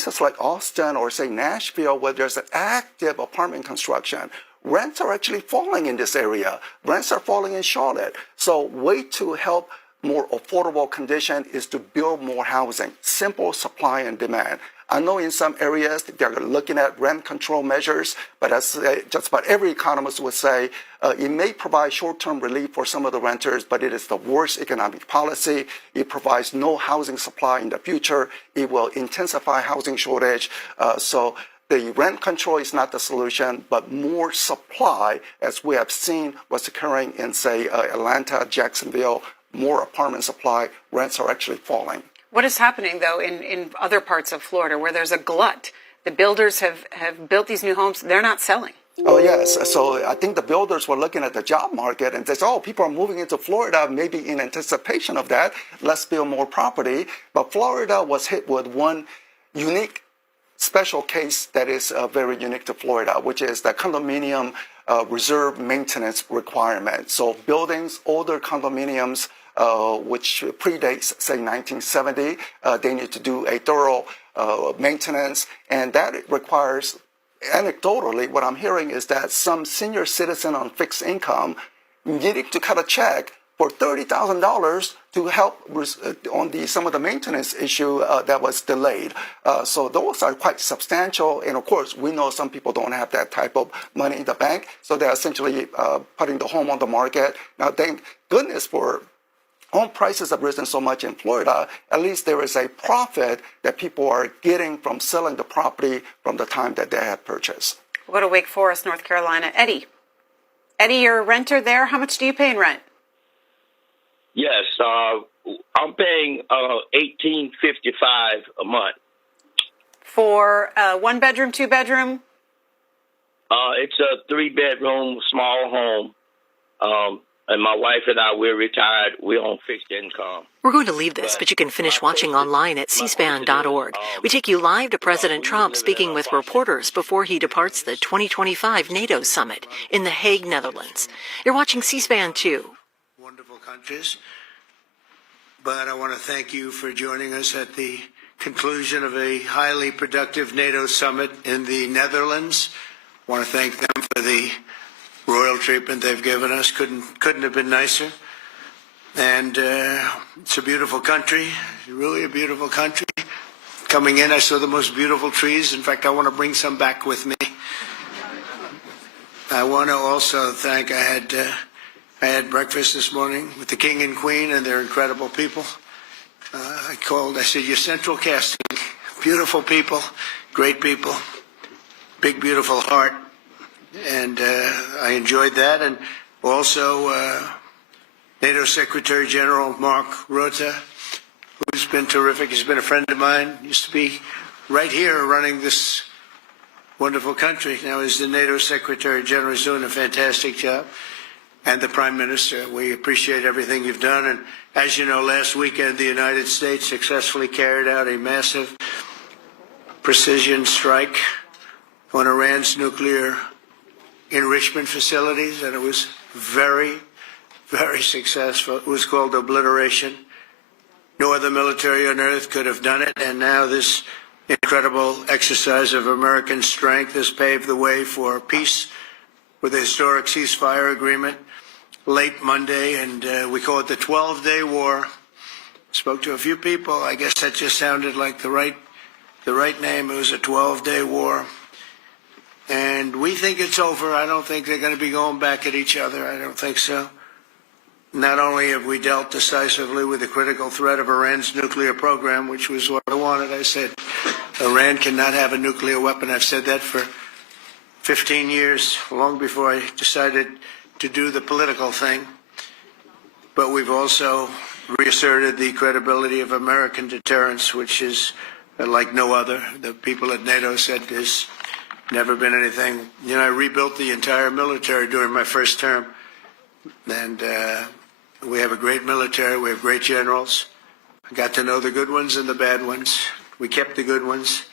places like Austin or say Nashville, where there's an active apartment construction, rents are actually falling in this area. Rents are falling in Charlotte. So way to help more affordable condition is to build more housing, simple supply and demand. I know in some areas they're looking at rent control measures, but as just about every economist would say, it may provide short-term relief for some of the renters, but it is the worst economic policy. It provides no housing supply in the future. It will intensify housing shortage. So the rent control is not the solution, but more supply, as we have seen what's occurring in, say, Atlanta, Jacksonville, more apartment supply, rents are actually falling. What is happening, though, in other parts of Florida where there's a glut? The builders have built these new homes. They're not selling. Oh, yes. So I think the builders were looking at the job market and they said, oh, people are moving into Florida, maybe in anticipation of that. Let's build more property. But Florida was hit with one unique special case that is very unique to Florida, which is the condominium reserve maintenance requirement. So buildings, older condominiums, which predates, say, 1970, they need to do a thorough maintenance, and that requires, anecdotally, what I'm hearing is that some senior citizen on fixed income needing to cut a check for $30,000 to help on some of the maintenance issue that was delayed. So those are quite substantial, and of course, we know some people don't have that type of money in the bank, so they're essentially putting the home on the market. Now, thank goodness for home prices have risen so much in Florida, at least there is a profit that people are getting from selling the property from the time that they have purchased. We'll go to Wake Forest, North Carolina. Eddie, you're a renter there. How much do you pay in rent? Yes, I'm paying $18.55 a month. For one bedroom, two bedroom? It's a 3-bedroom small home. And my wife and I, we're retired. We're on fixed income. We're going to leave this, but you can finish watching online at cspan.org. We take you live to President Trump speaking with reporters before he departs the 2025 NATO summit in The Hague, Netherlands. You're watching C-SPAN 2. Wonderful countries. But I want to thank you for joining us at the conclusion of a highly productive NATO summit in the Netherlands. I want to thank them for the royal treatment they've given us. Couldn't have been nicer. And it's a beautiful country, really a beautiful country. Coming in, I saw the most beautiful trees. In fact, I want to bring some back with me. I want to also thank, I had breakfast this morning with the King and Queen, and they're incredible people. I said, your central casting, beautiful people, great people, big, beautiful heart. And I enjoyed that. And also NATO Secretary General Mark Rutte, who's been terrific. He's been a friend of mine. Used to be right here running this wonderful country. Now he's the NATO Secretary General. He's doing a fantastic job. And the Prime Minister, we appreciate everything you've done. And as you know, last weekend, the United States successfully carried out a massive precision strike on Iran's nuclear enrichment facilities, and it was very, very successful. It was called obliteration. No other military on earth could have done it, and now this incredible exercise of American strength has paved the way for peace with a historic ceasefire agreement late Monday, and we call it the 12-day war. Spoke to a few people. I guess that just sounded like the right name. It was a 12-day war. And we think it's over. I don't think they're going to be going back at each other. I don't think so. Not only have we dealt decisively with the critical threat of Iran's nuclear program, which was what I wanted. I said, Iran cannot have a nuclear weapon. I've said that for 15 years, long before I decided to do the political thing. But we've also reasserted the credibility of American deterrence, which is like no other. The people at NATO said this. Never been anything. You know, I rebuilt the entire military during my first term. And we have a great military. We have great generals. I got to know the good ones and the bad ones. We kept the good ones.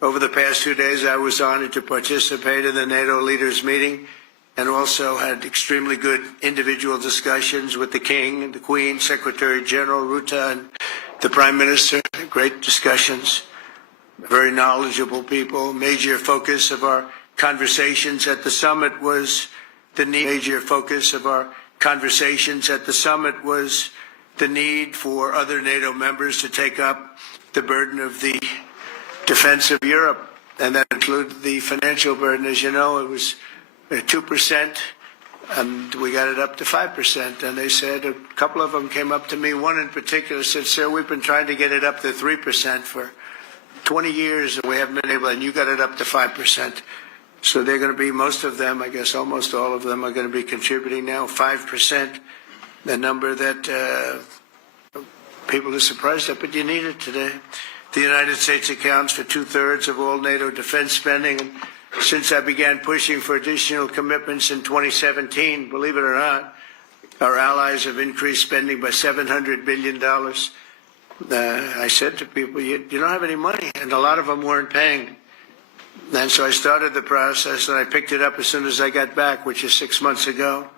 Over the past 2 days, I was honored to participate in the NATO leaders meeting and also had extremely good individual discussions with the King and the Queen, Secretary General Rutte, and the Prime Minister. Great discussions. very knowledgeable people. Major focus of our conversations at the summit was the need. Major focus of our conversations at the summit was the need for other NATO members to take up the burden of the defense of Europe, and that included the financial burden. As you know, it was 2%, and we got it up to 5%. And they said, a couple of them came up to me, one in particular said, "Sir, we've been trying to get it up to 3% for 20 years, and we haven't been able, and you got it up to 5%. So they're going to be, most of them, I guess almost all of them, are going to be contributing now 5%, the number that people are surprised at, but you need it today. The United States accounts for 2/3 of all NATO defense spending. And since I began pushing for additional commitments in 2017, believe it or not, our allies have increased spending by $700 billion. I said to people, you don't have any money, and a lot of them weren't paying. And so I started the process, and I picked it up as soon as I got back, which is 6 months ago.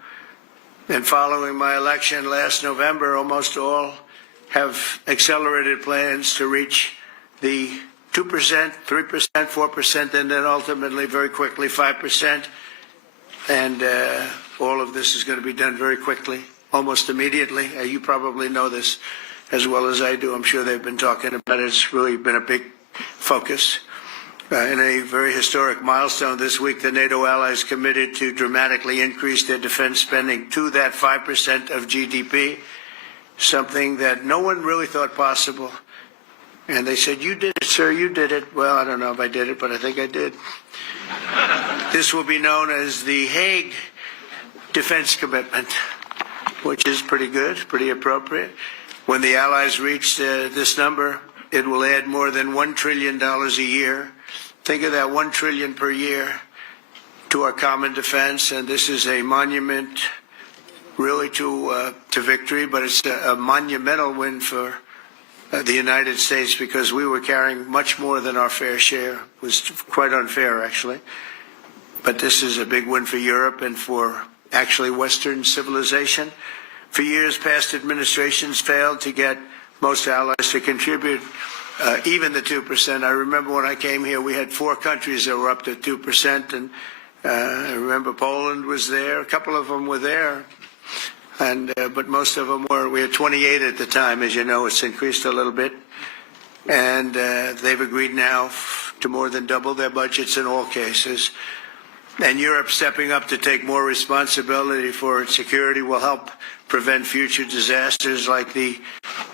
And following my election last November, almost all have accelerated plans to reach the 2%, 3%, 4%, and then ultimately, very quickly, 5%. And all of this is going to be done very quickly, almost immediately. You probably know this as well as I do. I'm sure they've been talking about it. It's really been a big focus. In a very historic milestone this week, the NATO allies committed to dramatically increase their defense spending to that 5% of GDP, something that no one really thought possible. And they said, "You did it, sir, you did it." Well, I don't know if I did it, but I think I did. This will be known as the Hague Defense Commitment, which is pretty good, pretty appropriate. When the allies reach this number, it will add more than $1 trillion a year. Think of that, $1 trillion per year to our common defense, and this is a monument really to victory, but it's a monumental win for the United States, because we were carrying much more than our fair share. It was quite unfair, actually. But this is a big win for Europe and for actually Western civilization. For years, past administrations failed to get most allies to contribute even the 2%. I remember when I came here, we had 4 countries that were up to 2%, and I remember Poland was there. A couple of them were there. But most of them were. We had 28 at the time. As you know, it's increased a little bit. And they've agreed now to more than double their budgets in all cases. And Europe stepping up to take more responsibility for its security will help prevent future disasters like the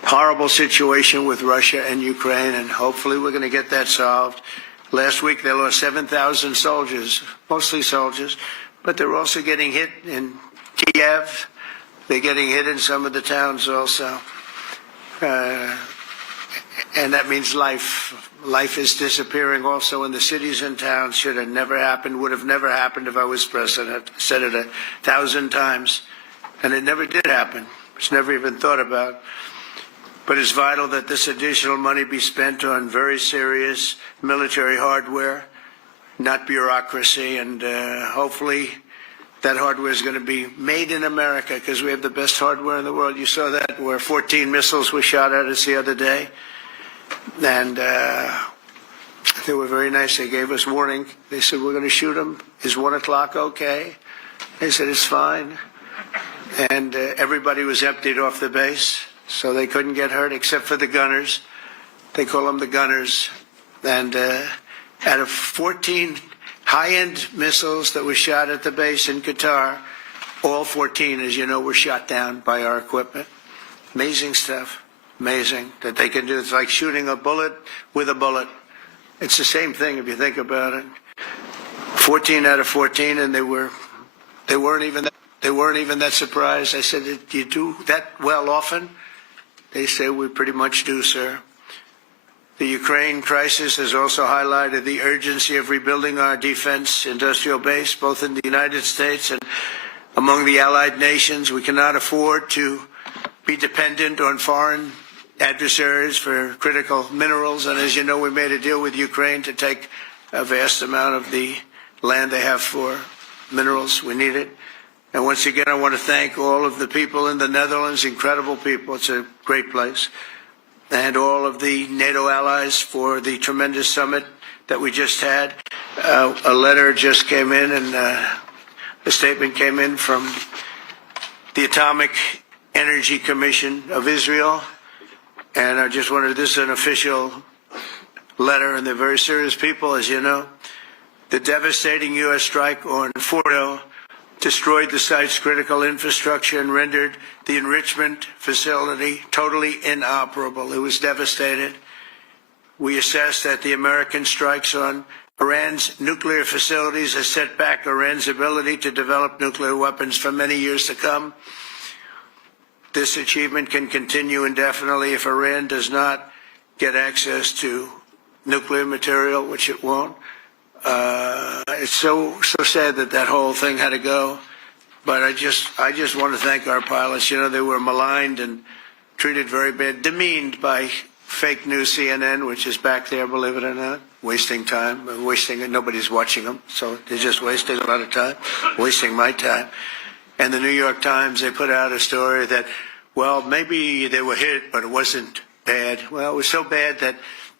horrible situation with Russia and Ukraine. And hopefully we're going to get that solved. Last week they lost 7,000 soldiers, mostly soldiers. But they're also getting hit in Kiev. They're getting hit in some of the towns also. And that means life. Life is disappearing also in the cities and towns. Should have never happened, would have never happened if I was president. I said it 1,000 times. And it never did happen. It's never even thought about. But it's vital that this additional money be spent on very serious military hardware, not bureaucracy, and hopefully that hardware is going to be made in America, because we have the best hardware in the world. You saw that, where 14 missiles were shot at us the other day. And they were very nice. They gave us warning. They said, "We're going to shoot them. Is 1 o'clock okay?" They said, "It's fine." And everybody was emptied off the base, so they couldn't get hurt except for the gunners. They call them the gunners. And out of 14 high-end missiles that were shot at the base in Qatar, all 14, as you know, were shot down by our equipment. Amazing stuff. Amazing that they can do. It's like shooting a bullet with a bullet. It's the same thing if you think about it. 14 out of 14, and they weren't even that surprised. I said, "Do you do that well often?" They say, "We pretty much do, sir." The Ukraine crisis has also highlighted the urgency of rebuilding our defense industrial base, both in the United States and among the allied nations. We cannot afford to be dependent on foreign adversaries for critical minerals. And as you know, we made a deal with Ukraine to take a vast amount of the land they have for minerals. We need it. And once again, I want to thank all of the people in the Netherlands, incredible people. It's a great place. and all of the NATO allies for the tremendous summit that we just had. A letter just came in, and a statement came in from the Atomic Energy Commission of Israel. And I just wanted, this is an official letter, and they're very serious people, as you know. The devastating U.S. strike on Fordo destroyed the site's critical infrastructure and rendered the enrichment facility totally inoperable. It was devastated. We assess that the American strikes on Iran's nuclear facilities has set back Iran's ability to develop nuclear weapons for many years to come. This achievement can continue indefinitely if Iran does not get access to nuclear material, which it won't. It's so sad that that whole thing had to go. But I just want to thank our pilots. You know, they were maligned and treated very bad, demeaned by fake news CNN, which is back there, believe it or not, wasting time, wasting it. Nobody's watching them, so they're just wasting a lot of time, wasting my time. And the New York Times, they put out a story that, well, maybe they were hit, but it wasn't bad. Well, it was so bad that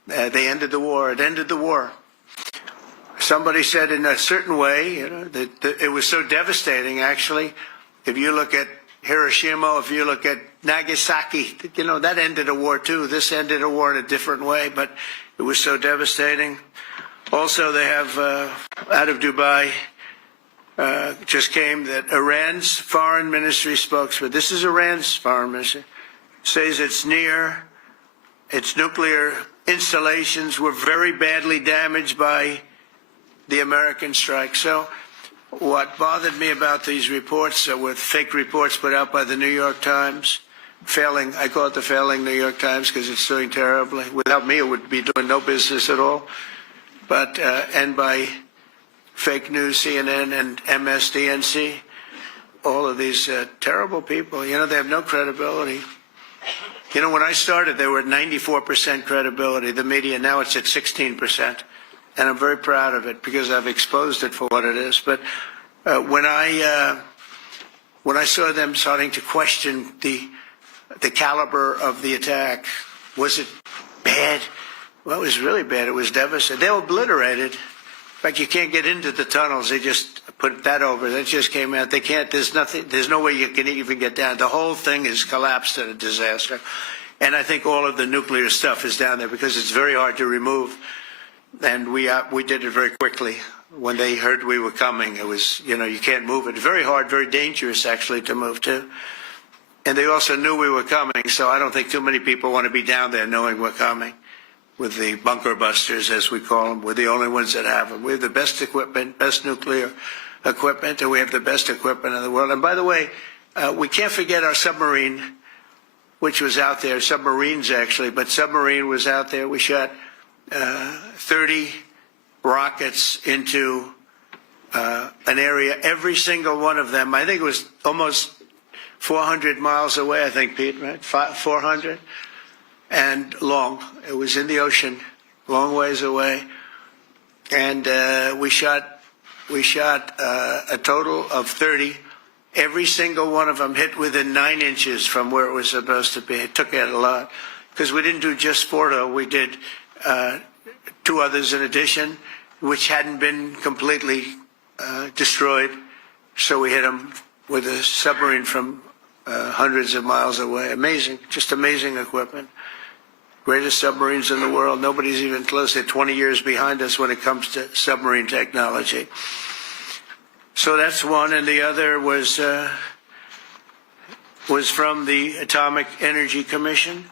they ended the war. It ended the war. Somebody said in a certain way, you know, that it was so devastating, actually. If you look at Hiroshima, if you look at Nagasaki, you know, that ended a war too. This ended a war in a different way, but it was so devastating. Also, they have, out of Dubai, just came that Iran's foreign ministry spokesman, this is Iran's foreign ministry, says its nuclear installations were very badly damaged by the American strike. So what bothered me about these reports were fake reports put out by the New York Times, failing, I call it the failing New York Times because it's doing terribly. Without me, it would be doing no business at all. But, and by fake news, CNN and MSDNC, all of these terrible people, you know, they have no credibility. You know, when I started, they were at 94% credibility, the media. Now it's at 16%. And I'm very proud of it because I've exposed it for what it is. But when I saw them starting to question the caliber of the attack, was it bad? Well, it was really bad. It was devastating. They were obliterated. In fact, you can't get into the tunnels. They just put that over. That just came out. They can't. There's nothing. There's no way you can even get down. The whole thing is collapsed in a disaster. And I think all of the nuclear stuff is down there because it's very hard to remove. And we did it very quickly. When they heard we were coming, it was, you know, you can't move it. Very hard, very dangerous, actually, to move to. And they also knew we were coming, so I don't think too many people want to be down there knowing we're coming. With the bunker busters, as we call them, we're the only ones that have them. We have the best equipment, best nuclear equipment, and we have the best equipment in the world. And by the way, we can't forget our submarine, which was out there, submarines actually, but submarine was out there. We shot 30 rockets into an area, every single one of them. I think it was almost 400 miles away, I think, Pete, right? 400? And long. It was in the ocean, long ways away. And we shot a total of 30. Every single one of them hit within 9 inches from where it was supposed to be. It took out a lot. Because we didn't do just Fordo. We did 2 others in addition, which hadn't been completely destroyed. So we hit them with a submarine from hundreds of miles away. Amazing, just amazing equipment. Greatest submarines in the world. Nobody's even close. They're 20 years behind us when it comes to submarine technology. So that's one, and the other was from the Atomic Energy Commission.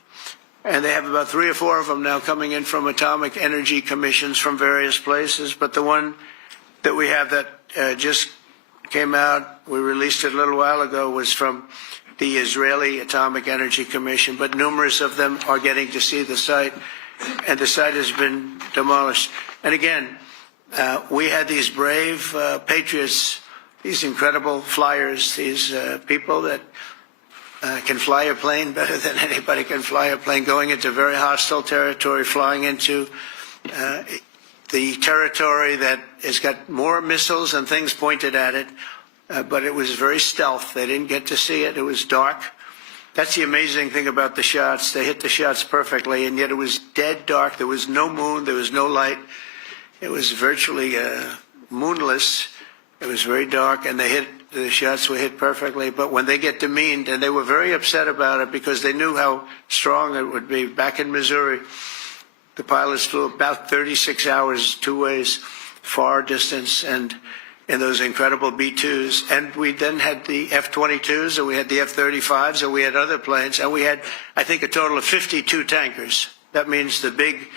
And they have about 3 or 4 of them now coming in from atomic energy commissions from various places. But the one that we have that just came out, we released it a little while ago, was from the Israeli Atomic Energy Commission. But numerous of them are getting to see the site, and the site has been demolished. And again, we had these brave patriots, these incredible flyers, these people that can fly a plane better than anybody can fly a plane, going into very hostile territory, flying into the territory that has got more missiles and things pointed at it, but it was very stealth. They didn't get to see it. It was dark. That's the amazing thing about the shots. They hit the shots perfectly, and yet it was dead dark. There was no moon. There was no light. It was virtually moonless. It was very dark, and the shots were hit perfectly. But when they get demeaned, and they were very upset about it because they knew how strong it would be. Back in Missouri, the pilots flew about 36 hours, two ways, far distance, and in those incredible B-2s. And we then had the F-22s, and we had the F-35s, and we had other planes, and we had, I think, a total of 52 tankers. That means the big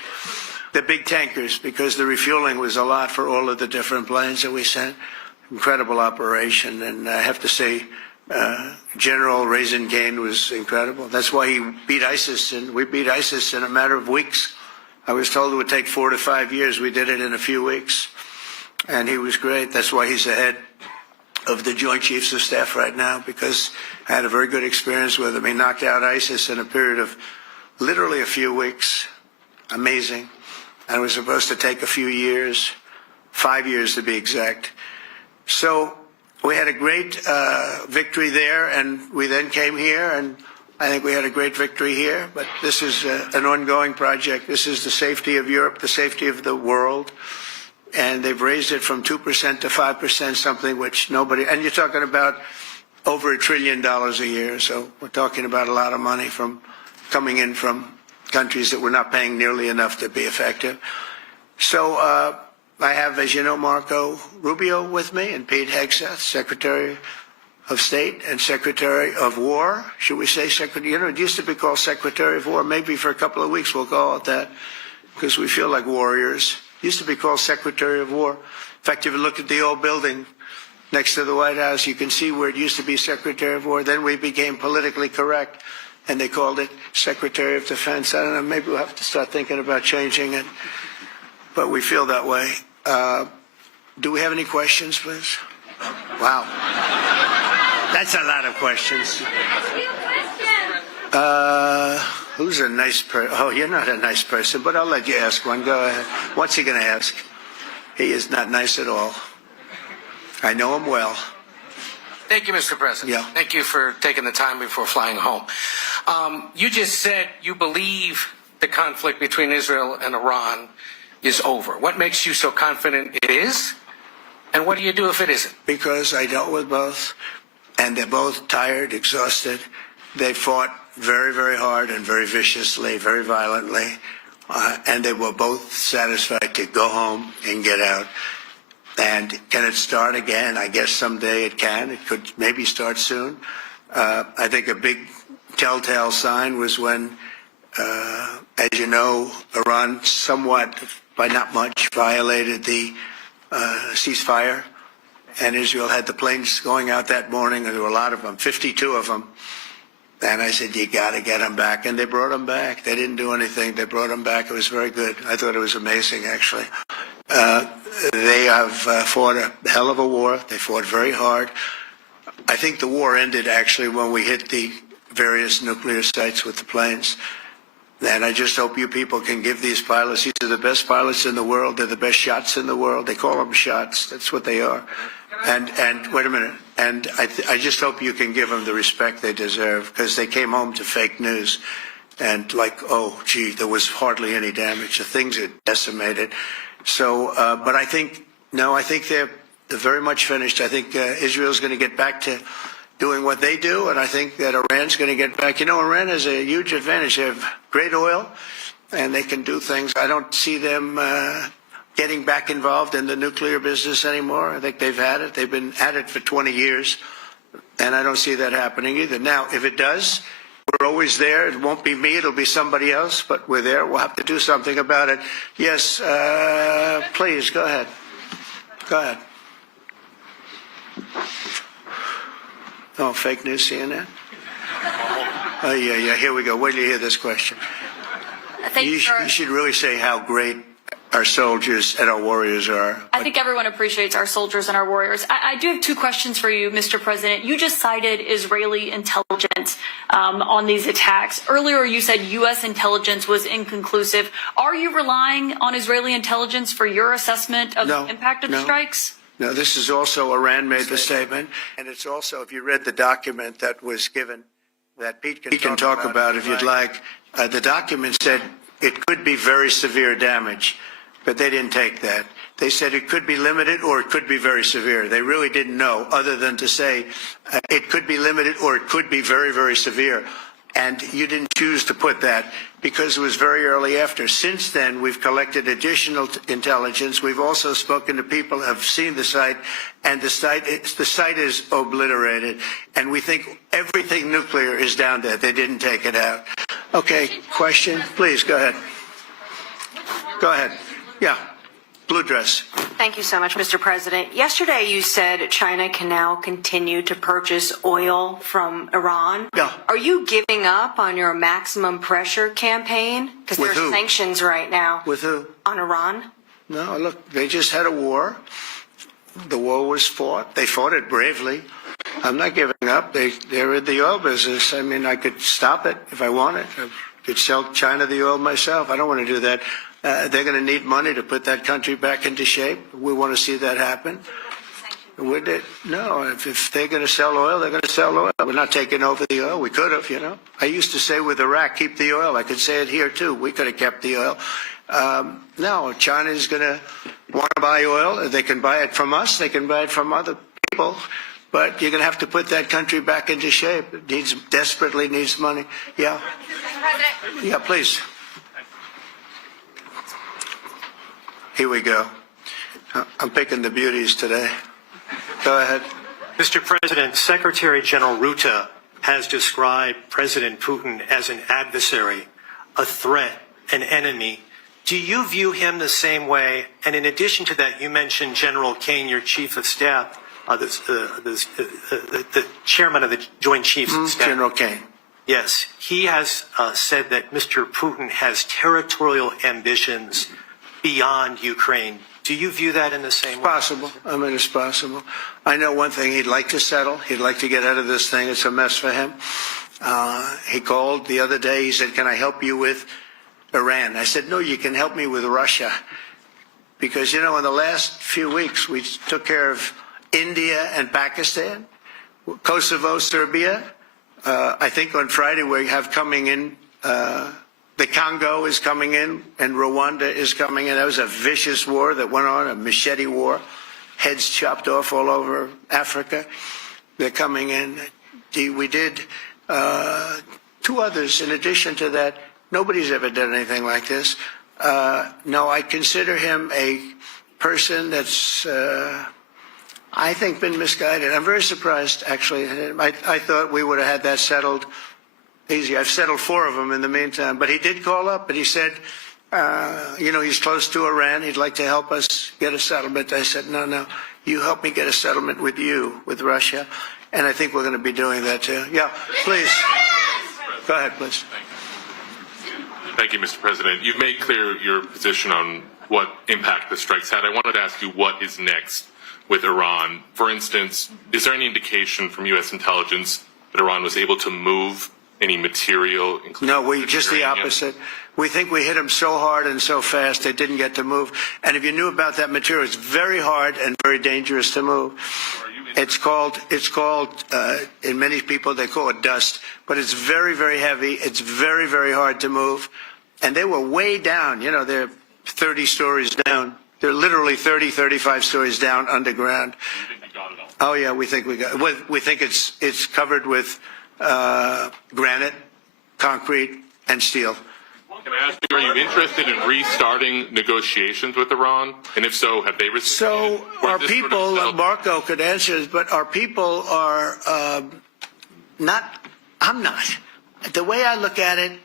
tankers, because the refueling was a lot for all of the different planes that we sent. Incredible operation, and I have to say, General Raisin Cain was incredible. That's why he beat ISIS, and we beat ISIS in a matter of weeks. I was told it would take 4 to 5 years. We did it in a few weeks, and he was great. That's why he's the head of the Joint Chiefs of Staff right now, because I had a very good experience with him. He knocked out ISIS in a period of literally a few weeks. Amazing. And it was supposed to take a few years, 5 years to be exact. So we had a great victory there, and we then came here, and I think we had a great victory here. But this is an ongoing project. This is the safety of Europe, the safety of the world. And they've raised it from 2% to 5%, something which nobody, and you're talking about over $1 trillion a year. So we're talking about a lot of money coming in from countries that were not paying nearly enough to be effective. So I have, as you know, Marco Rubio with me, and Pete Hegseth, Secretary of State and Secretary of War. Should we say Secretary? You know, it used to be called Secretary of War. Maybe for a couple of weeks we'll call it that, because we feel like warriors. It used to be called Secretary of War. In fact, if you look at the old building next to the White House, you can see where it used to be Secretary of War. Then we became politically correct, and they called it Secretary of Defense. I don't know, maybe we'll have to start thinking about changing it, but we feel that way. Do we have any questions, please? Wow. That's a lot of questions. Who's a nice person? Oh, you're not a nice person, but I'll let you ask one. Go ahead. What's he going to ask? He is not nice at all. I know him well. Thank you, Mr. President. Yeah. Thank you for taking the time before flying home. You just said you believe the conflict between Israel and Iran is over. What makes you so confident it is? And what do you do if it isn't? Because I dealt with both, and they're both tired, exhausted. They fought very, very hard and very viciously, very violently, and they were both satisfied to go home and get out. And can it start again? I guess someday it can. It could maybe start soon. I think a big telltale sign was when, as you know, Iran somewhat, by not much, violated the ceasefire, and Israel had the planes going out that morning, and there were a lot of them, 52 of them. And I said, you got to get them back. And they brought them back. They didn't do anything. They brought them back. It was very good. I thought it was amazing, actually. They have fought a hell of a war. They fought very hard. I think the war ended, actually, when we hit the various nuclear sites with the planes. And I just hope you people can give these pilots, these are the best pilots in the world. They're the best shots in the world. They call them shots. That's what they are. And wait a minute. And I just hope you can give them the respect they deserve, because they came home to fake news. And like, oh, gee, there was hardly any damage. The things are decimated. So, but I think, no, I think they're very much finished. I think Israel's going to get back to doing what they do, and I think that Iran's going to get back. You know, Iran has a huge advantage. They have great oil, and they can do things. I don't see them getting back involved in the nuclear business anymore. I think they've had it. They've been at it for 20 years, and I don't see that happening either. Now, if it does, we're always there. It won't be me. It'll be somebody else, but we're there. We'll have to do something about it. Yes, please, go ahead. Go ahead. Oh, fake news, CNN? Oh, yeah, here we go. Wait till you hear this question. You should really say how great our soldiers and our warriors are. I think everyone appreciates our soldiers and our warriors. I do have two questions for you, Mr. President. You just cited Israeli intelligence on these attacks. Earlier, you said U.S. intelligence was inconclusive. Are you relying on Israeli intelligence for your assessment of the impact of the strikes? No, this is also, Iran made the statement, and it's also, if you read the document that was given that Pete can talk about if you'd like. The document said it could be very severe damage, but they didn't take that. They said it could be limited or it could be very severe. They really didn't know, other than to say it could be limited or it could be very, very severe. And you didn't choose to put that because it was very early after. Since then, we've collected additional intelligence. We've also spoken to people who have seen the site, and the site is obliterated. And we think everything nuclear is down there. They didn't take it out. Okay, question? Please, go ahead. Go ahead. Yeah. Blue dress. Thank you so much, Mr. President. Yesterday, you said China can now continue to purchase oil from Iran. Yeah. Are you giving up on your maximum pressure campaign? Because there are sanctions right now. With who? On Iran. No, look, they just had a war. The war was fought. They fought it bravely. I'm not giving up. They're in the oil business. I mean, I could stop it if I wanted. I could sell China the oil myself. I don't want to do that. They're going to need money to put that country back into shape. We want to see that happen. Would it? No, if they're going to sell oil, they're going to sell oil. We're not taking over the oil. We could have, you know. I used to say with Iraq, keep the oil. I could say it here, too. We could have kept the oil. No, China is going to want to buy oil. They can buy it from us. They can buy it from other people. But you're going to have to put that country back into shape. It desperately needs money. Yeah. Yeah, please. Here we go. I'm picking the beauties today. Go ahead. Mr. President, Secretary General Rutte has described President Putin as an adversary, a threat, an enemy. Do you view him the same way? And in addition to that, you mentioned General Kane, your chief of staff, the chairman of the Joint Chiefs of Staff. General Kane. Yes, he has said that Mr. Putin has territorial ambitions beyond Ukraine. Do you view that in the same way? Possible. I mean, it's possible. I know one thing. He'd like to settle. He'd like to get out of this thing. It's a mess for him. He called the other day. He said, can I help you with Iran? I said, no, you can help me with Russia. Because, you know, in the last few weeks, we took care of India and Pakistan, Kosovo, Serbia. I think on Friday we have coming in the Congo is coming in, and Rwanda is coming in. That was a vicious war that went on, a machete war, heads chopped off all over Africa. They're coming in. We did two others in addition to that. Nobody's ever done anything like this. No, I consider him a person that's, I think, been misguided. I'm very surprised, actually. I thought we would have had that settled easy. I've settled 4 of them in the meantime. But he did call up, and he said, you know, he's close to Iran. He'd like to help us get a settlement. I said, no, you help me get a settlement with you, with Russia. And I think we're going to be doing that, too. Yeah, please. Go ahead, please. Thank you, Mr. President. You've made clear your position on what impact the strikes had. I wanted to ask you what is next with Iran. For instance, is there any indication from U.S. intelligence that Iran was able to move any material? No, just the opposite. We think we hit them so hard and so fast they didn't get to move. And if you knew about that material, it's very hard and very dangerous to move. It's called, in many people they call it dust, but it's very, very heavy. It's very, very hard to move. And they were way down. You know, they're 30 stories down. They're literally 30, 35 stories down underground. You think you got it all? Oh yeah, we think we got it. We think it's covered with granite, concrete, and steel. Can I ask you, are you interested in restarting negotiations with Iran? And if so, have they received? So our people, Marco could answer this, but our people are not. I'm not. The way I look at it,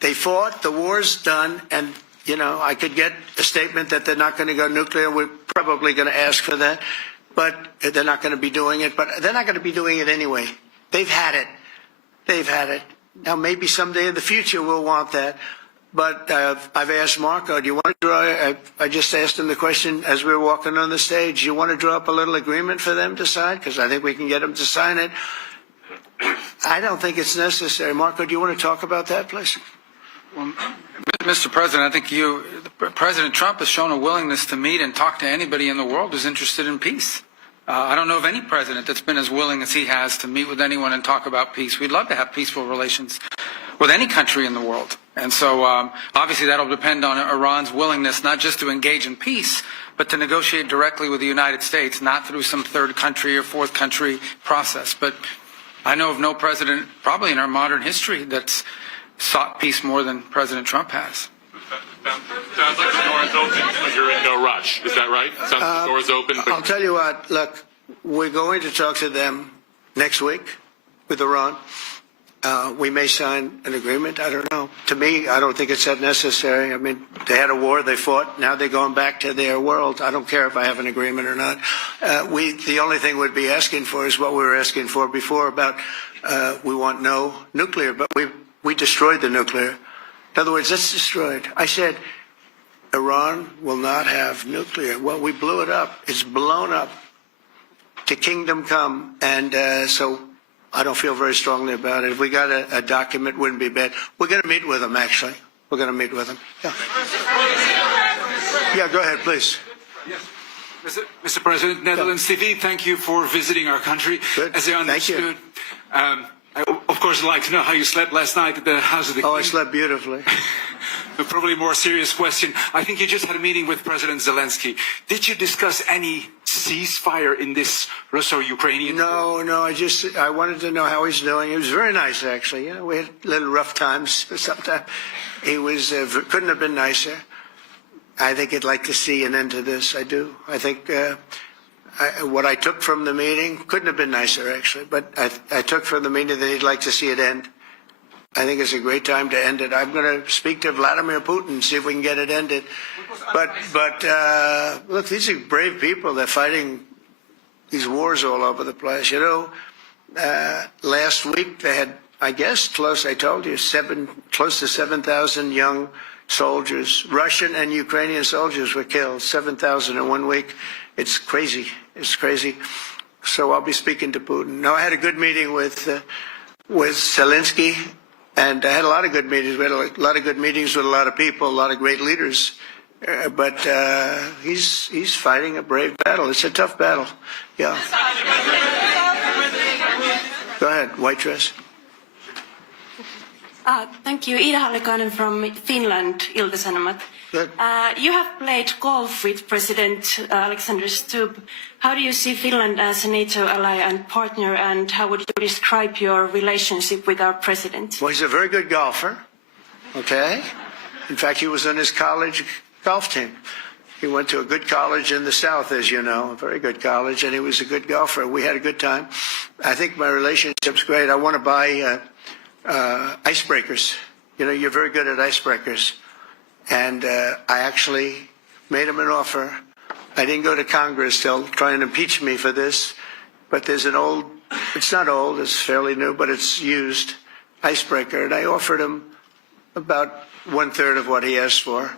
they fought. The war's done, and you know, I could get a statement that they're not going to go nuclear. We're probably going to ask for that, but they're not going to be doing it. But they're not going to be doing it anyway. They've had it. They've had it. Now, maybe someday in the future we'll want that. But I've asked Marco, do you want to draw, I just asked him the question as we were walking on the stage, do you want to draw up a little agreement for them to sign? Because I think we can get them to sign it. I don't think it's necessary. Marco, do you want to talk about that, please? Well, Mr. President, I think President Trump has shown a willingness to meet and talk to anybody in the world who's interested in peace. I don't know of any president that's been as willing as he has to meet with anyone and talk about peace. We'd love to have peaceful relations with any country in the world. And so obviously that'll depend on Iran's willingness not just to engage in peace, but to negotiate directly with the United States, not through some third country or fourth country process. But I know of no president, probably in our modern history, that's sought peace more than President Trump has. Sounds like the door is open, but you're in no rush. Is that right? Sounds like the door is open. But I'll tell you what, look, we're going to talk to them next week with Iran. We may sign an agreement. I don't know. To me, I don't think it's that necessary. I mean, they had a war, they fought. Now they're going back to their world. I don't care if I have an agreement or not. The only thing we'd be asking for is what we were asking for before about we want no nuclear, but we destroyed the nuclear. In other words, it's destroyed. I said Iran will not have nuclear. Well, we blew it up. It's blown up to kingdom come. And so I don't feel very strongly about it. If we got a document, wouldn't be bad. We're going to meet with them, actually. We're going to meet with them. Yeah. Yeah, go ahead, please. Yes. Mr. President, Netherlands TV, thank you for visiting our country. Good. As I understood, Thank you. I, of course, would like to know how you slept last night at the House of the King. Oh, I slept beautifully. But probably a more serious question. I think you just had a meeting with President Zelensky. Did you discuss any ceasefire in this Russo-Ukrainian? No, I wanted to know how he's doing. He was very nice, actually. You know, we had little rough times sometimes. He was couldn't have been nicer. I think he'd like to see an end to this. I do. I think what I took from the meeting couldn't have been nicer, actually. But I took from the meeting that he'd like to see it end. I think it's a great time to end it. I'm going to speak to Vladimir Putin, see if we can get it ended. But look, these are brave people. They're fighting these wars all over the place. You know, last week they had, I guess, I told you, close to 7,000 young soldiers, Russian and Ukrainian soldiers were killed, 7,000 in 1 week. It's crazy. It's crazy. So I'll be speaking to Putin. No, I had a good meeting with Zelensky. And I had a lot of good meetings. We had a lot of good meetings with a lot of people, a lot of great leaders. But he's fighting a brave battle. It's a tough battle. Yeah. Go ahead, white dress. Thank you. Ida Hallikainen from Finland, Ilta-Sanomat. You have played golf with President Alexander Stubb. How do you see Finland as a NATO ally and partner, and how would you describe your relationship with our president? Well, he's a very good golfer, okay? In fact, he was on his college golf team. He went to a good college in the South, as you know, a very good college, and he was a good golfer. We had a good time. I think my relationship's great. I want to buy icebreakers. You know, you're very good at icebreakers. And I actually made him an offer. I didn't go to Congress. They'll try and impeach me for this. But there's an old, it's not old, it's fairly new, but it's used icebreaker. And I offered him about 1/3 of what he asked for.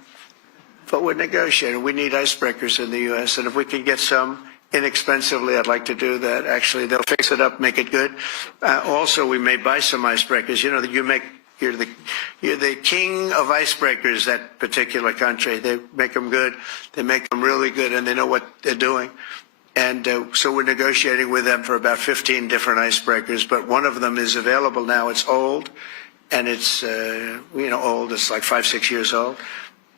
But we're negotiating. We need icebreakers in the U.S. And if we can get some inexpensively, I'd like to do that. Actually, they'll fix it up, make it good. Also, we may buy some icebreakers. You know, that you're the king of icebreakers, that particular country. They make them good. They make them really good, and they know what they're doing. And so we're negotiating with them for about 15 different icebreakers. But one of them is available now. It's old, and it's, old. It's like 5-6 years old.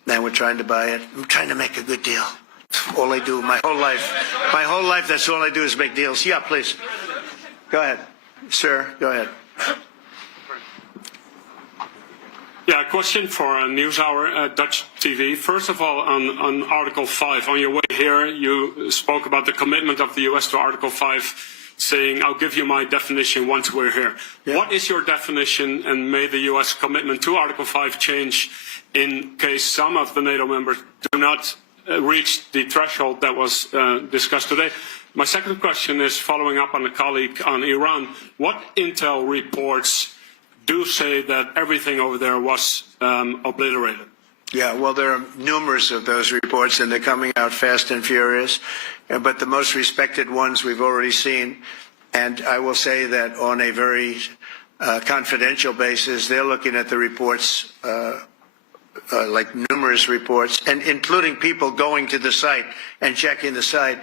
And we're trying to buy it. I'm trying to make a good deal. All I do my whole life. My whole life, that's all I do is make deals. Yeah, please. Go ahead. Sir, go ahead. Yeah, a question for NewsHour, Dutch TV. First of all, on Article 5, on your way here, you spoke about the commitment of the U.S. to Article 5, saying, I'll give you my definition once we're here. Yeah. What is your definition, and may the U.S. commitment to Article 5 change in case some of the NATO members do not reach the threshold that was discussed today? My second question is following up on a colleague on Iran. What intel reports do say that everything over there was obliterated? Yeah, well, there are numerous of those reports, and they're coming out fast and furious. But the most respected ones we've already seen. And I will say that on a very confidential basis, they're looking at the reports, like numerous reports, and including people going to the site and checking the site.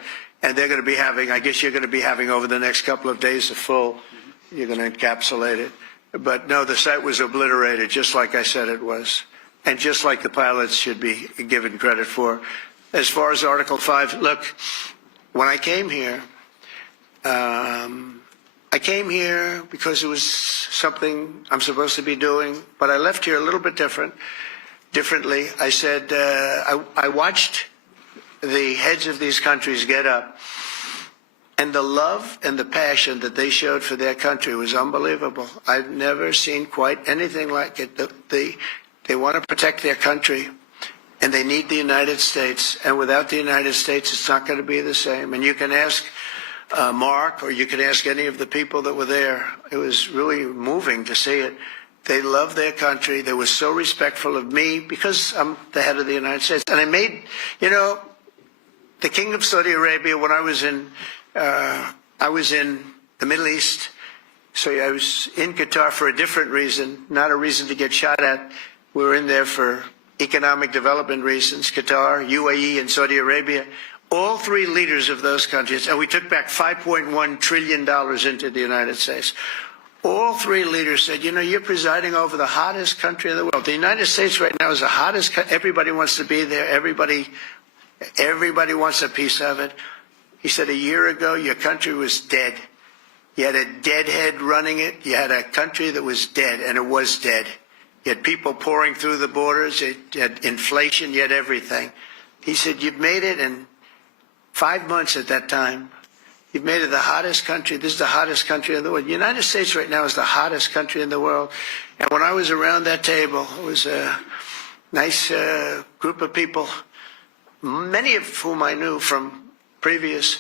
and they're going to be having, I guess you're going to be having over the next couple of days you're going to encapsulate it. But no, the site was obliterated, just like I said it was, and just like the pilots should be given credit for. As far as Article 5, look, when I came here because it was something I'm supposed to be doing, but I left here a little bit differently. I said, I watched the heads of these countries get up, and the love and the passion that they showed for their country was unbelievable. I've never seen quite anything like it. They want to protect their country, and they need the United States. And without the United States, it's not going to be the same. And you can ask Mark, or you can ask any of the people that were there. It was really moving to see it. They love their country. They were so respectful of me because I'm the head of the United States. And I made, the King of Saudi Arabia, when I was in the Middle East, so I was in Qatar for a different reason, not a reason to get shot at. We were in there for economic development reasons, Qatar, UAE, and Saudi Arabia. All three leaders of those countries, and we took back $5.1 trillion into the United States. All three leaders said, you're presiding over the hottest country in the world. The United States right now is the hottest country. Everybody wants to be there. Everybody wants a piece of it. He said, a year ago, your country was dead. You had a deadhead running it. You had a country that was dead, and it was dead. You had people pouring through the borders. You had inflation. You had everything. He said, you've made it in 5 months at that time. You've made it the hottest country. This is the hottest country in the world. The United States right now is the hottest country in the world. And when I was around that table, it was a nice group of people, many of whom I knew from previous.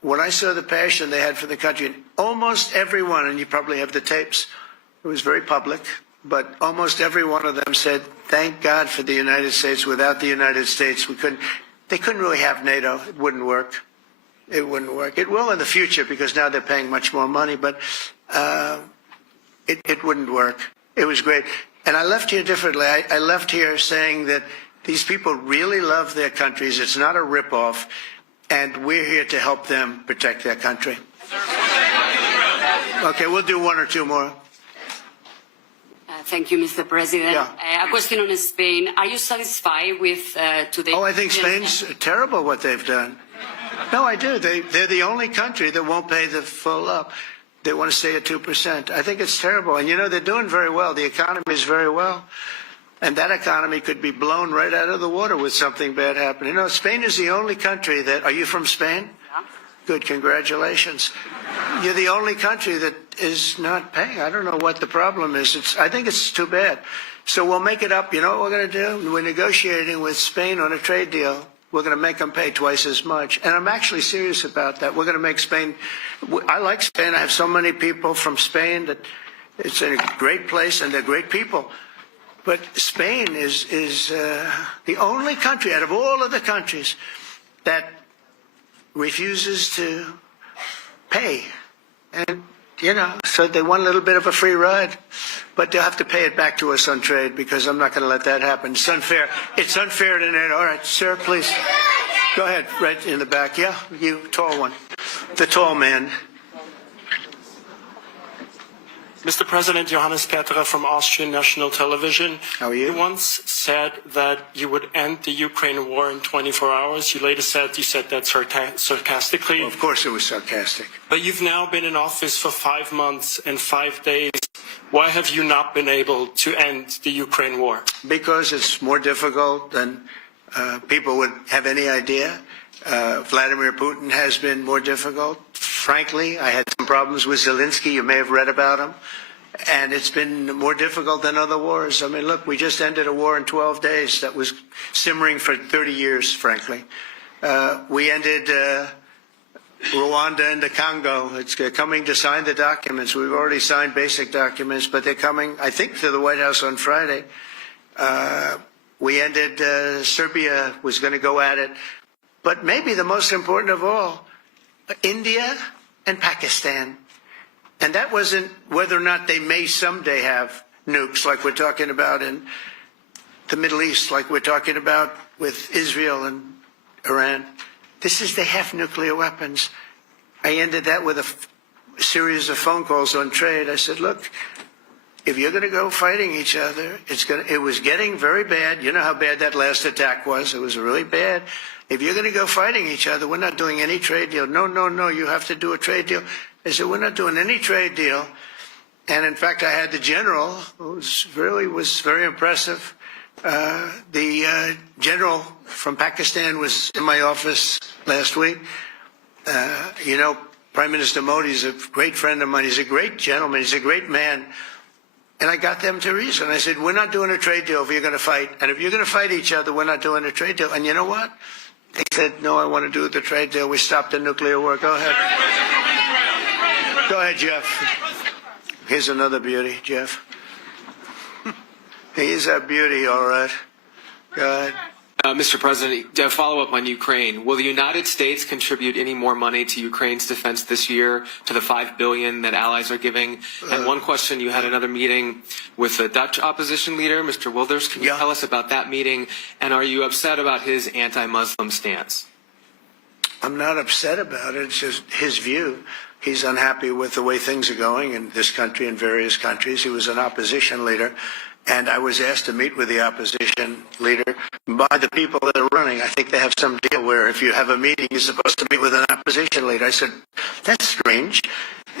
When I saw the passion they had for the country, and almost everyone, and you probably have the tapes, it was very public, but almost every one of them said, thank God for the United States. Without the United States, they couldn't really have NATO. It wouldn't work. It wouldn't work. It will in the future because now they're paying much more money, but it wouldn't work. It was great. And I left here differently. I left here saying that these people really love their countries. It's not a ripoff, and we're here to help them protect their country. Okay, we'll do one or two more. Thank you, Mr. President. Yeah. A question on Spain. Are you satisfied with today? Oh, I think Spain's terrible what they've done. No, I do. They're the only country that won't pay the full up. They want to stay at 2%. I think it's terrible. And, they're doing very well. The economy is very well. And that economy could be blown right out of the water with something bad happening. Spain is the only country that... Are you from Spain? Yeah. Good, congratulations. You're the only country that is not paying. I don't know what the problem is. I think it's too bad. So we'll make it up. You know what we're going to do? We're negotiating with Spain on a trade deal. We're going to make them pay twice as much. And I'm actually serious about that. We're going to make Spain... I like Spain. I have so many people from Spain that it's a great place and they're great people. But Spain is the only country out of all of the countries that refuses to pay. And, so they want a little bit of a free ride. But they'll have to pay it back to us on trade because I'm not going to let that happen. It's unfair. It's unfair to NATO. All right, sir, please. Go ahead, right in the back. Yeah, you, tall one. The tall man. Mr. President, Johannes Petra from Austrian National Television. How are you? You once said that you would end the Ukraine war in 24 hours. You later said you said that sarcastically. Well, of course it was sarcastic. But you've now been in office for 5 months and 5 days. Why have you not been able to end the Ukraine war? Because it's more difficult than people would have any idea. Vladimir Putin has been more difficult. Frankly, I had some problems with Zelensky. You may have read about him. And it's been more difficult than other wars. I mean, look, we just ended a war in 12 days that was simmering for 30 years, frankly. We ended Rwanda and the Congo. It's coming to sign the documents. We've already signed basic documents, but they're coming, I think, to the White House on Friday. We ended Serbia was going to go at it. But maybe the most important of all, India and Pakistan. And that wasn't whether or not they may someday have nukes like we're talking about in the Middle East, like we're talking about with Israel and Iran. They have nuclear weapons. I ended that with a series of phone calls on trade. I said, look, if you're going to go fighting each other, it was getting very bad. You know how bad that last attack was. It was really bad. If you're going to go fighting each other, we're not doing any trade deal. No, you have to do a trade deal. I said, we're not doing any trade deal. And in fact, I had the general, who was very impressive. The general from Pakistan was in my office last week. You know, Prime Minister Modi is a great friend of mine. He's a great gentleman. He's a great man. And I got them to reason. I said, we're not doing a trade deal if you're going to fight. And if you're going to fight each other, we're not doing a trade deal. And you know what? They said, no, I want to do the trade deal. We stopped the nuclear war. Go ahead. Go ahead, Jeff. Here's another beauty, Jeff. He's a beauty, all right. Go ahead. Mr. President, to follow up on Ukraine, will the United States contribute any more money to Ukraine's defense this year, to the $5 billion that allies are giving? And one question, you had another meeting with the Dutch opposition leader, Mr. Wilders. Can you tell us about that meeting? And are you upset about his anti-Muslim stance? I'm not upset about it. It's just his view. He's unhappy with the way things are going in this country and various countries. He was an opposition leader. And I was asked to meet with the opposition leader by the people that are running. I think they have some deal where if you have a meeting, you're supposed to meet with an opposition leader. I said, that's strange.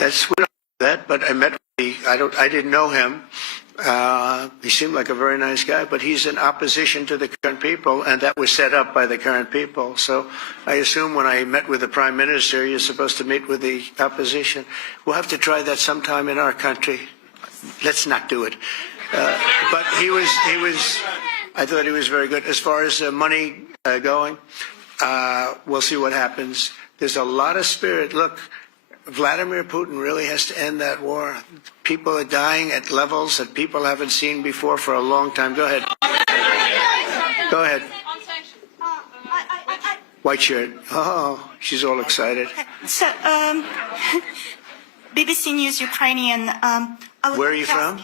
We don't do that. But I met with I didn't know him. He seemed like a very nice guy, but he's in opposition to the current people, and that was set up by the current people. So I assume when I met with the Prime Minister, you're supposed to meet with the opposition. We'll have to try that sometime in our country. Let's not do it. But I thought he was very good. As far as money going, we'll see what happens. There's a lot of spirit. Look, Vladimir Putin really has to end that war. People are dying at levels that people haven't seen before for a long time. Go ahead. Go ahead. White shirt. Oh, she's all excited. So, BBC News Ukrainian. Where are you from?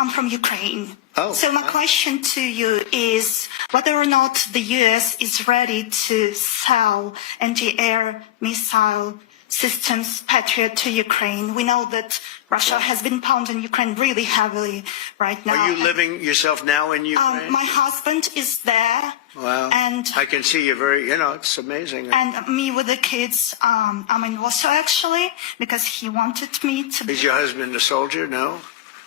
I'm from Ukraine. Oh. So my question to you is whether or not the U.S. is ready to sell anti-air missile systems Patriot to Ukraine. We know that Russia has been pounding Ukraine really heavily right now. Are you living yourself now in Ukraine? My husband is there. Wow. And I can see you're very, it's amazing. And me with the kids, I'm in Warsaw actually, because he wanted me to be. Is your husband a soldier? No?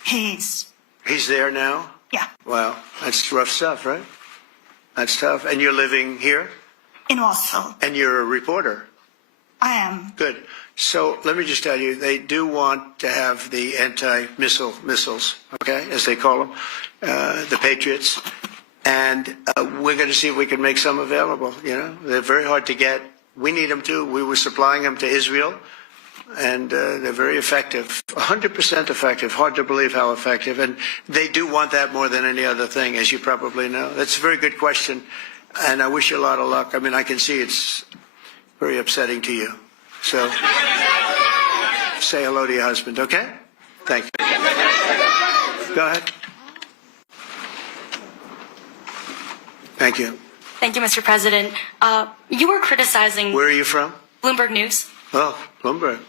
He is. He's there now? Yeah. Wow. That's rough stuff, right? That's tough. And you're living here? In Warsaw. And you're a reporter? I am. Good. So let me just tell you, they do want to have the missiles, okay, as they call them, the Patriots. And we're going to see if we can make some available, They're very hard to get. We need them too. We were supplying them to Israel. And they're very effective, 100% effective. Hard to believe how effective. And they do want that more than any other thing, as you probably know. That's a very good question. And I wish you a lot of luck. I mean, I can see it's very upsetting to you. So say hello to your husband, okay? Thank you. Go ahead. Thank you. Thank you, Mr. President. You were criticizing... Where are you from? Bloomberg News. Oh, Bloomberg.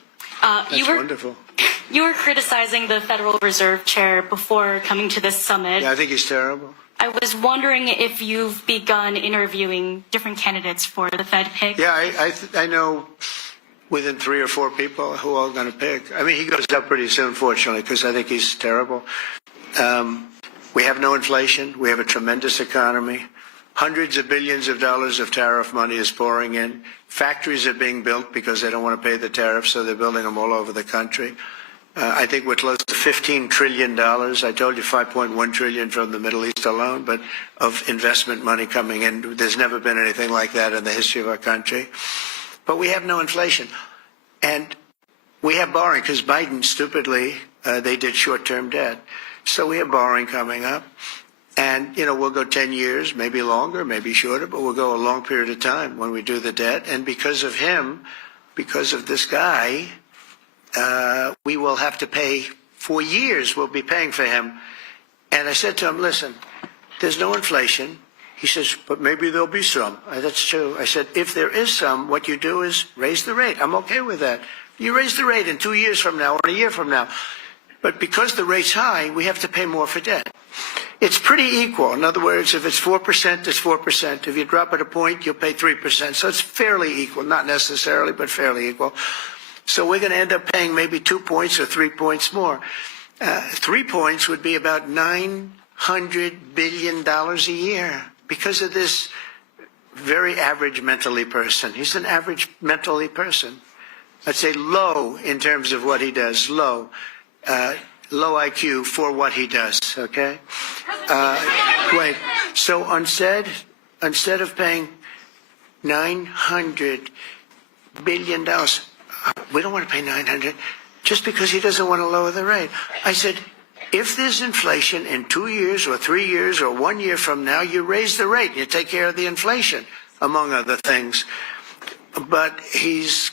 That's wonderful. You were criticizing the Federal Reserve Chair before coming to this summit. Yeah, I think he's terrible. I was wondering if you've begun interviewing different candidates for the Fed pick. Yeah, I know within 3 or 4 people who are going to pick. I mean, he goes up pretty soon, fortunately, because I think he's terrible. We have no inflation. We have a tremendous economy. Hundreds of billions of dollars of tariff money is pouring in. Factories are being built because they don't want to pay the tariffs, so they're building them all over the country. I think we're close to $15 trillion. I told you $5.1 trillion from the Middle East alone, but of investment money coming in. There's never been anything like that in the history of our country. But we have no inflation. And we have borrowing because Biden, stupidly, they did short-term debt. So we have borrowing coming up. And, we'll go 10 years, maybe longer, maybe shorter, but we'll go a long period of time when we do the debt. And because of him, because of this guy, we will have to pay for years. We'll be paying for him. And I said to him, listen, there's no inflation. He says, but maybe there'll be some. That's true. I said, if there is some, what you do is raise the rate. I'm okay with that. You raise the rate in 2 years from now or a year from now. But because the rate's high, we have to pay more for debt. It's pretty equal. In other words, if it's 4%, it's 4%. If you drop it a point, you'll pay 3%. So it's fairly equal, not necessarily, but fairly equal. So we're going to end up paying maybe 2 points or 3 points more. 3 points would be about $900 billion a year because of this very average mentally person. He's an average mentally person. I'd say low in terms of what he does, low. Low IQ for what he does, okay? Wait, so instead of paying $900 billion, we don't want to pay 900 just because he doesn't want to lower the rate. I said, if there's inflation in 2 years or 3 years or 1 year from now, you raise the rate, you take care of the inflation, among other things. But he's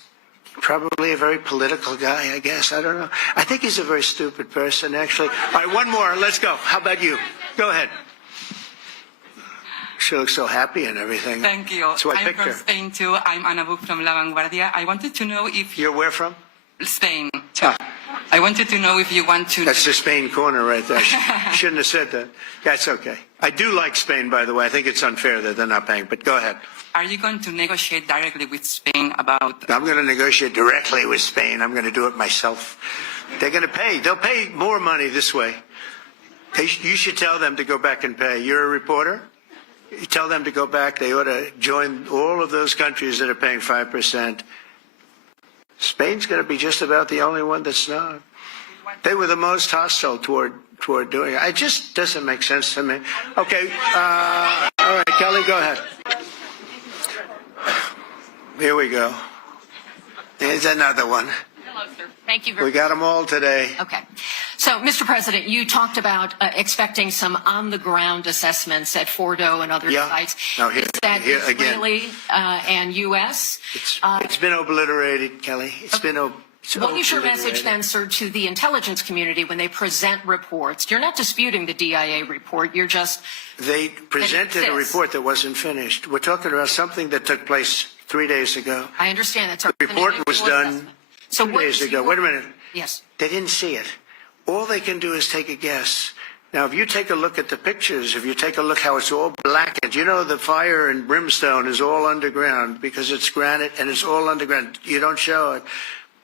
probably a very political guy, I guess. I don't know. I think he's a very stupid person, actually. All right, one more. Let's go. How about you? Go ahead. She looks so happy and everything. Thank you. So I'm from Spain, too. I'm Anabuk from La Vanguardia. I wanted to know if... You're where from? Spain, too. I wanted to know if you want to... That's the Spain corner right there. Shouldn't have said that. That's okay. I do like Spain, by the way. I think it's unfair that they're not paying, but go ahead. Are you going to negotiate directly with Spain about... I'm going to negotiate directly with Spain. I'm going to do it myself. They're going to pay. They'll pay more money this way. You should tell them to go back and pay. You're a reporter? You tell them to go back. They ought to join all of those countries that are paying 5%. Spain's going to be just about the only one that's not. They were the most hostile toward doing it. It just doesn't make sense to me. Okay. All right, Kelly, go ahead. Here we go. There's another one. Hello, sir. Thank you very much. We got them all today. Okay. So, Mr. President, you talked about expecting some on-the-ground assessments at Fordo and other sites. Now is that Israeli and U.S.? It's been obliterated, Kelly. It's been what is your message then, sir, to the intelligence community when they present reports? You're not disputing the DIA report. You're just... They presented a report that wasn't finished. We're talking about something that took place 3 days ago. I understand that. The report was done 2 days ago. Wait a minute. Yes. They didn't see it. All they can do is take a guess. Now, if you take a look at the pictures, if you take a look how it's all blackened, you know the fire and brimstone is all underground because it's granite and it's all underground. You don't show it.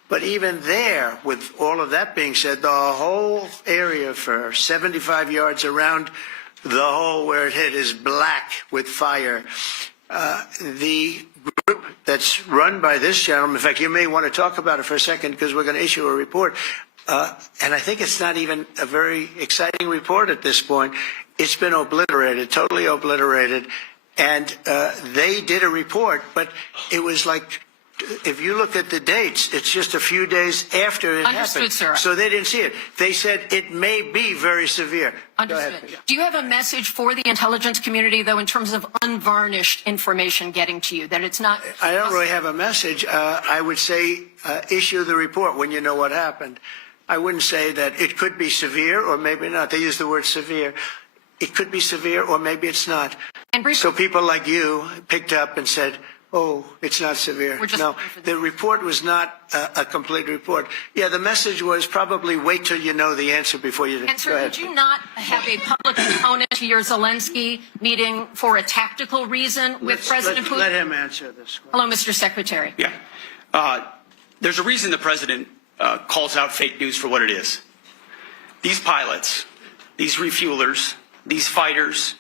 But even there, with all of that being said, the whole area for 75 yards around the hole where it hit is black with fire. The group that's run by this gentleman, in fact, you may want to talk about it for a second because we're going to issue a report. And I think it's not even a very exciting report at this point. It's been obliterated, totally obliterated. And they did a report, but it was like, if you look at the dates, it's just a few days after it happened. Sir. So they didn't see it. They said it may be very severe. Understood. Do you have a message for the intelligence community, though, in terms of unvarnished information getting to you, that it's not... I don't really have a message. I would say issue the report when you know what happened. I wouldn't say that it could be severe or maybe not. They use the word severe. It could be severe or maybe it's not. So people like you picked up and said, oh, it's not severe. No, the report was not a complete report. Yeah, the message was probably wait till you know the answer before you... And sir, did you not have a public component to your Zelensky meeting for a tactical reason with President Putin? Let him answer this one. Hello, Mr. Secretary. Yeah. There's a reason the president calls out fake news for what it is. These pilots, these refuelers, these fighters,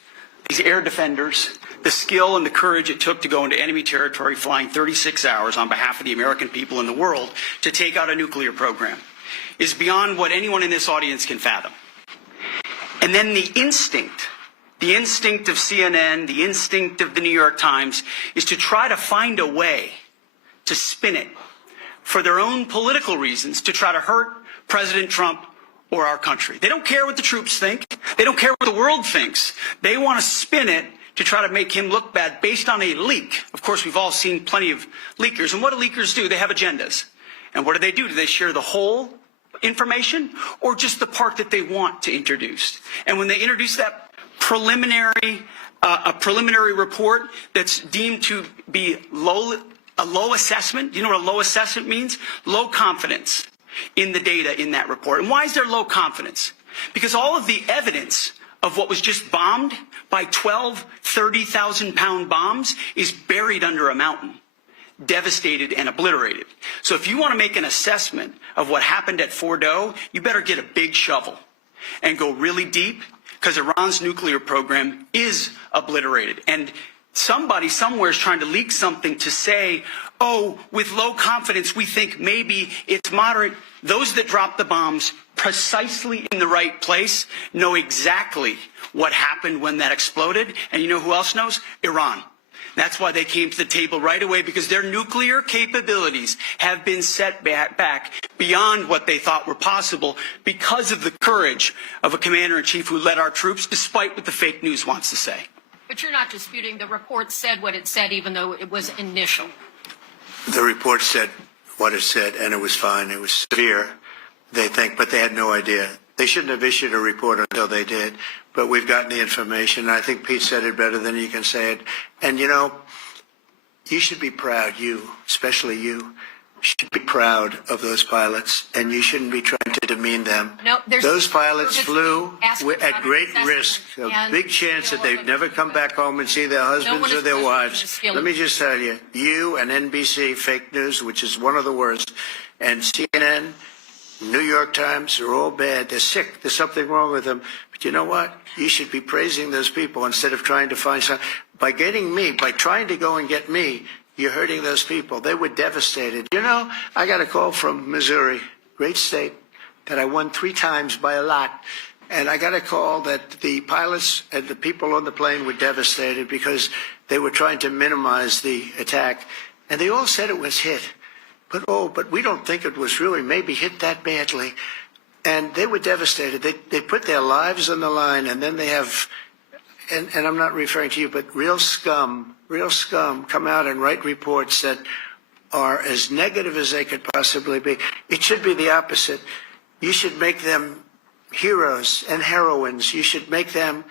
these air defenders, the skill and the courage it took to go into enemy territory flying 36 hours on behalf of the American people and the world to take out a nuclear program is beyond what anyone in this audience can fathom. And then the instinct of CNN, the instinct of the New York Times is to try to find a way to spin it for their own political reasons to try to hurt President Trump or our country. They don't care what the troops think. They don't care what the world thinks. They want to spin it to try to make him look bad based on a leak. Of course, we've all seen plenty of leakers. And what do leakers do? They have agendas. And what do? Do they share the whole information or just the part that they want to introduce? And when they introduce that preliminary report that's deemed to be a low assessment. Do you know what a low assessment means? Low confidence in the data in that report. And why is there low confidence? Because all of the evidence of what was just bombed by 12 30,000-pound bombs is buried under a mountain, devastated and obliterated. So if you want to make an assessment of what happened at Fordo, you better get a big shovel and go really deep, because Iran's nuclear program is obliterated. And somebody somewhere is trying to leak something to say, oh, with low confidence, we think maybe it's moderate. Those that dropped the bombs precisely in the right place know exactly what happened when that exploded. And you know who else knows? Iran. That's why they came to the table right away, because their nuclear capabilities have been set back beyond what they thought were possible because of the courage of a commander-in-chief who led our troops, despite what the fake news wants to say. But you're not disputing the report said what it said, even though it was initial. The report said what it said, and it was fine. It was severe, they think, but they had no idea. They shouldn't have issued a report until they did, but we've gotten the information. I think Pete said it better than you can say it. And, you know, you should be proud, you, especially you, should be proud of those pilots, and you shouldn't be trying to demean them. No, those pilots flew at great risk, a big chance that they'd never come back home and see their husbands or their wives. Let me just tell you, you and NBC, fake news, which is one of the worst, and CNN, New York Times, are all bad. They're sick. There's something wrong with them. But you know what? You should be praising those people instead of trying to find something. By getting me, by trying to go and get me, you're hurting those people. They were devastated. You know, I got a call from Missouri, great state, that I won 3 times by a lot. And I got a call that the pilots and the people on the plane were devastated because they were trying to minimize the attack. And they all said it was hit. But we don't think it was really maybe hit that badly. And they were devastated. They put their lives on the line, and then they have, and I'm not referring to you, but real scum come out and write reports that are as negative as they could possibly be. It should be the opposite. You should make them heroes and heroines. You should make them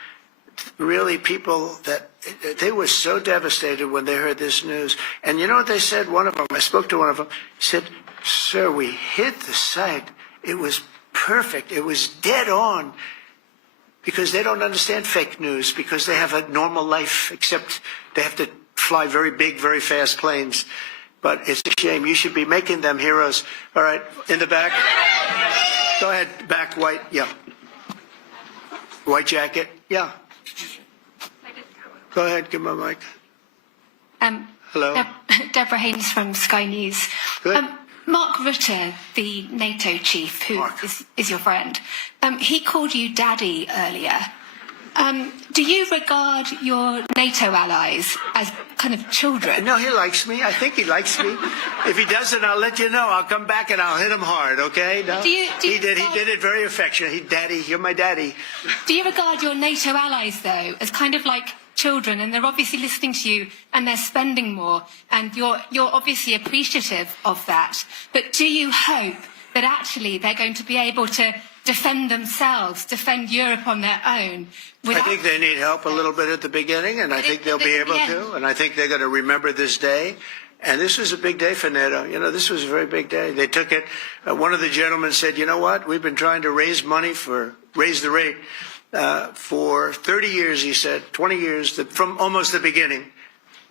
really people that they were so devastated when they heard this news. And you know what they said? One of them, I spoke to one of them, said, "Sir, we hit the site. It was perfect. It was dead on." Because they don't understand fake news, because they have a normal life, except they have to fly very big, very fast planes. But it's a shame. You should be making them heroes. All right, in the back. Go ahead, back, white, yeah. White jacket, yeah. Go ahead, give my mic. Hello. Deborah Haynes from Sky News. Good. Mark Rutte, the NATO chief, who is your friend, he called you daddy earlier. Do you regard your NATO allies as kind of children? No, he likes me. I think he likes me. If he doesn't, I'll let you know. I'll come back and I'll hit him hard, okay? No? He did it very affectionately. Daddy, you're my daddy. Do you regard your NATO allies, though, as kind of like children, and they're obviously listening to you and they're spending more, and you're obviously appreciative of that, but do you hope that actually they're going to be able to defend themselves, defend Europe on their own? I think they need help a little bit at the beginning, and I think they'll be able to, and I think they're going to remember this day. And this was a big day for NATO. You know, this was a very big day. They took it. One of the gentlemen said, you know what, we've been trying to raise money raise the rate for 30 years, he said, 20 years, from almost the beginning.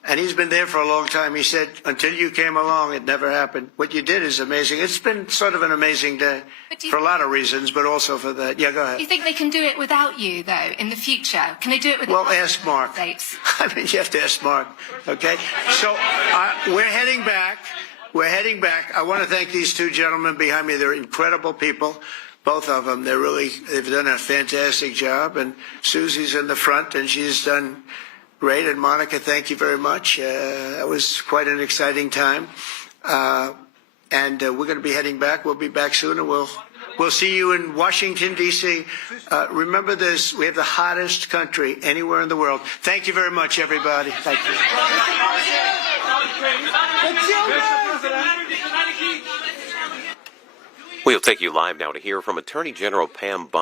And he's been there for a long time. He said, until you came along, it never happened. What you did is amazing. It's been sort of an amazing day for a lot of reasons, but also for that. Yeah, go ahead. Do you think they can do it without you, though, in the future? Can they do it without Well, ask Mark. I mean, you have to ask Mark, okay? So we're heading back. We're heading back. I want to thank these 2 gentlemen behind me. They're incredible people. Both of them, they've done a fantastic job. And Susie's in the front, and she's done great. And Monica, thank you very much. That was quite an exciting time. And we're going to be heading back. We'll be back soon, and we'll see you in Washington, D.C. Remember this, we have the hottest country anywhere in the world. Thank you very much, everybody. Thank you. We'll take you live now to hear from Attorney General Pam Bunn.